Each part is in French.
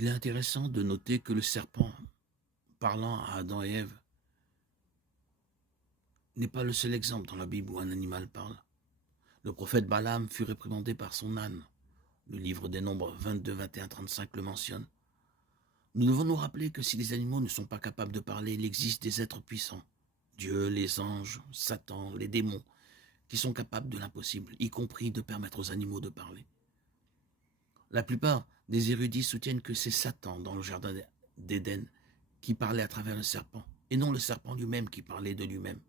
Il est intéressant de noter que le serpent, parlant à Adam et Ève, n'est pas le seul exemple dans la Bible où un animal parle. Le prophète Balaam fut réprimandé par son âne. Le livre des Nombres 22, 21, 35 le mentionne. Nous devons nous rappeler que si les animaux ne sont pas capables de parler, il existe des êtres puissants, Dieu, les anges, Satan, les démons, qui sont capables de l'impossible, y compris de permettre aux animaux de parler. La plupart des érudits soutiennent que c'est Satan dans le jardin d'Éden qui parlait à travers le serpent, et non le serpent lui-même qui parlait de lui-même.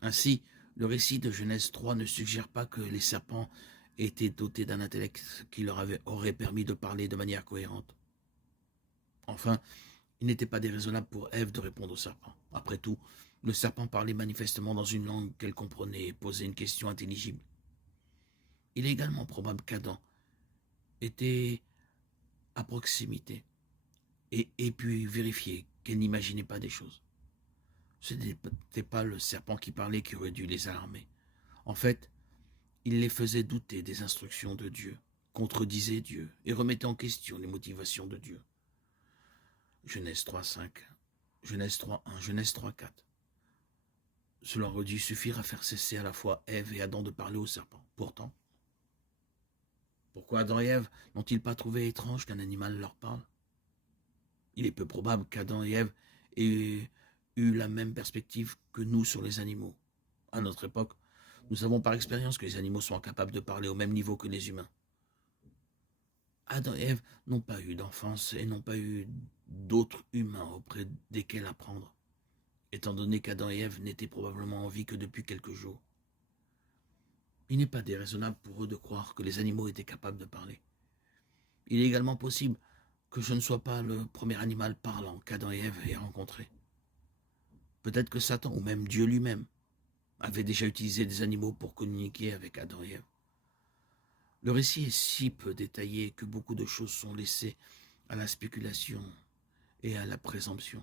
Ainsi, le récit de Genèse 3 ne suggère pas que les serpents étaient dotés d'un intellect qui leur aurait permis de parler de manière cohérente. Enfin, il n'était pas déraisonnable pour Ève de répondre au serpent. Après tout, le serpent parlait manifestement dans une langue qu'elle comprenait et posait une question intelligible. Il est également probable qu'Adam était à proximité et ait pu vérifier qu'elle n'imaginait pas des choses. Ce n'était pas le serpent qui parlait qui aurait dû les alarmer. En fait, il les faisait douter des instructions de Dieu, contredisait Dieu et remettait en question les motivations de Dieu. Genèse 3.5, Genèse 3.1, Genèse 3.4. Cela aurait dû suffire à faire cesser à la fois Ève et Adam de parler au serpent. Pourtant, pourquoi Adam et Ève n'ont-ils pas trouvé étrange qu'un animal leur parle? Il est peu probable qu'Adam et Ève aient eu la même perspective que nous sur les animaux. À notre époque, nous savons par expérience que les animaux sont incapables de parler au même niveau que les humains. Adam et Ève n'ont pas eu d'enfance et n'ont pas eu d'autres humains auprès desquels apprendre, étant donné qu'Adam et Ève n'étaient probablement en vie que depuis quelques jours. Il n'est pas déraisonnable pour eux de croire que les animaux étaient capables de parler. Il est également possible que je ne sois pas le premier animal parlant qu'Adam et Ève aient rencontré. Peut-être que Satan, ou même Dieu lui-même, avait déjà utilisé des animaux pour communiquer avec Adam et Ève. Le récit est si peu détaillé que beaucoup de choses sont laissées à la spéculation et à la présomption.